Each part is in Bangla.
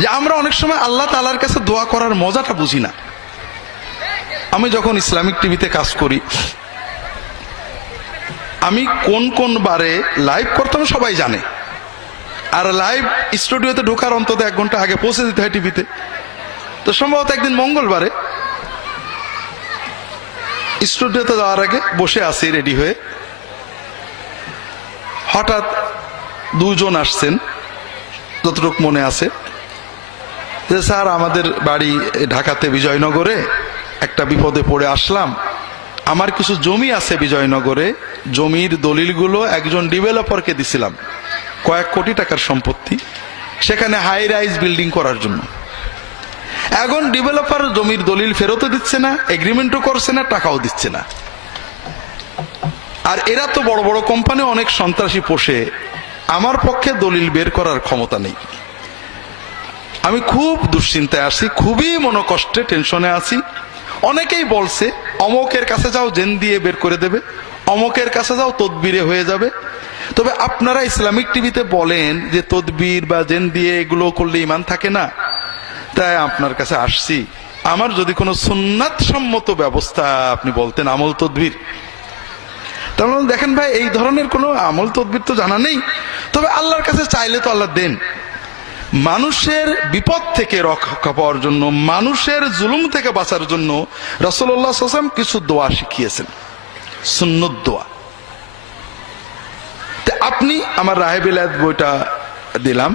যে আমরা অনেক সময় আল্লাহ তাআলার কাছে দোয়া করার মজাটা বুঝি না। আমি যখন ইসলামিক টিভিতে কাজ করি, আমি কোন কোন বারে লাইভ করতাম সবাই জানে, আর লাইভ স্টুডিওতে ঢোকার অন্তত 1 ঘন্টা আগে পৌঁছে দিতে হয় টিভিতে। তো সম্ভবত একদিন মঙ্গলবারে স্টুডিওতে যাওয়ার আগে বসে আছি রেডি হয়ে, হঠাৎ 2 জন আসছেন, যতটুকু মনে আছে, যে স্যার আমাদের বাড়ি ঢাকাতে বিজয়নগরে, একটা বিপদে পড়ে আসলাম, আমার কিছু জমি আছে বিজয়নগরে, জমির দলিলগুলো একজন ডেভেলপারকে দিছিলাম, কয়েক কোটি টাকার সম্পত্তি, সেখানে হাই রাইজ বিল্ডিং করার জন্য। এখন ডেভেলপার জমির দলিল ফেরতও দিচ্ছে না, এগ্রিমেন্টও করছে না, টাকাও দিচ্ছে না। আর এরা তো বড় বড় কোম্পানি অনেক সন্ত্রাসী পোষে, আমার পক্ষে দলিল বের করার ক্ষমতা নেই। আমি খুব দুশ্চিন্তায় আছি, খুবই মনোকষ্টে, টেনশনে আছি। অনেকেই বলছে অমকের কাছে যাও, জেন দিয়ে বের করে দেবে, অমকের কাছে যাও, তদবিরে হয়ে যাবে। তবে আপনারা ইসলামিক টিভিতে বলেন যে তদবির বা জেন দিয়ে এগুলো করলে ঈমান থাকে না, তাই আপনার কাছে আসছি। আমার যদি কোনো সুন্নাত সম্মত ব্যবস্থা আপনি বলতেন, আমল তদবির, তাহলে দেখেন ভাই, এই ধরনের কোনো আমল তদবির তো জানা নেই। তবে আল্লাহর কাছে চাইলে তো আল্লাহ দেন। মানুষের বিপদ থেকে রক্ষা পাওয়ার জন্য, মানুষের জুলুম থেকে বাঁচার জন্য রাসূলুল্লাহ সাল্লাল্লাহু আলাইহি ওয়াসাল্লাম কিছু দোয়া শিখিয়েছেন, সুন্নত দোয়া। আপনি আমার রাহে বিলায়াত বইটা দিলাম,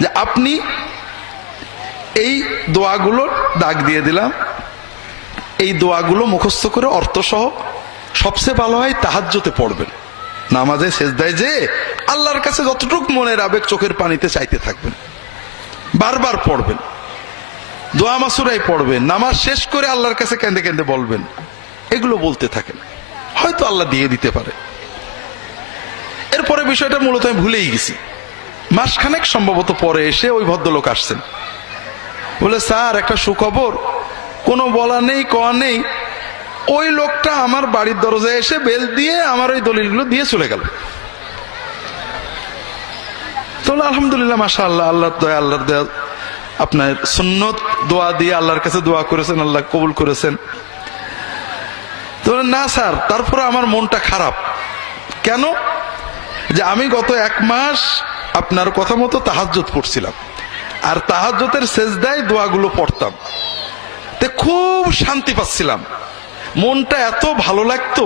যে আপনি এই দোয়াগুলো দাগ দিয়ে দিলাম, এই দোয়াগুলো মুখস্থ করে অর্থ সহ, সবচেয়ে ভালো হয় তাহাজ্জুদে পড়বেন, নামাজে সেজদায় যে আল্লাহর কাছে যতটুকু মনের আবেগ চোখের পানিতে চাইতে থাকবেন, বারবার পড়বেন, দোয়া মাসুরাই পড়বেন, নামাজ শেষ করে আল্লাহর কাছে কেঁদে কেঁদে বলবেন, এগুলো বলতে থাকেন, হয়তো আল্লাহ দিয়ে দিতে পারে। এরপরে বিষয়টা মূলত আমি ভুলেই গেছি। মাসখানেক সম্ভবত পরে এসে ওই ভদ্রলোক আসছেন, বলে স্যার একটা সুখবর, কোনো বলা নেই কওয়া নেই, ওই লোকটা আমার বাড়ির দরজায় এসে বেল দিয়ে আমার ওই দলিলগুলো দিয়ে চলে গেল। তাহলে আলহামদুলিল্লাহ, মাশাআল্লাহ, আল্লাহর দয়া, আল্লাহর দয়া, আপনার সুন্নত দোয়া দিয়ে আল্লাহর কাছে দোয়া করেছেন, আল্লাহ কবুল করেছেন। তো না স্যার, তারপরে আমার মনটা খারাপ। কেন? যে আমি গত 1 মাস আপনার কথা মতো তাহাজ্জুদ পড়ছিলাম, আর তাহাজ্জুদের সেজদায় দোয়াগুলো পড়তাম, তে খুব শান্তি পাচ্ছিলাম, মনটা এত ভালো লাগতো।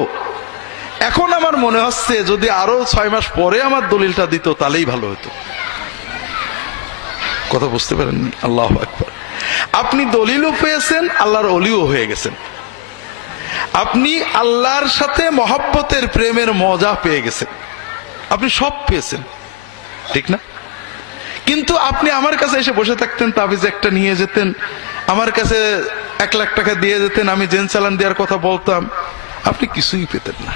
এখন আমার মনে হচ্ছে যদি আরো 6 মাস পরে আমার দলিলটা দিত তাহলেই ভালো হতো। কথা বুঝতে পারেননি? আল্লাহু আকবার। আপনি দলিলও পেয়েছেন, আল্লাহর ওলিও হয়ে গেছেন, আপনি আল্লাহর সাথে মহব্বতের প্রেমের মজা পেয়ে গেছেন, আপনি সব পেয়েছেন, ঠিক না? কিন্তু আপনি আমার কাছে এসে বসে থাকতেন, তাবিজ একটা নিয়ে যেতেন, আমার কাছে 1 লাখ টাকা দিয়ে যেতেন, আমি জেন চালান দেওয়ার কথা বলতাম, আপনি কিছুই পেতেন না।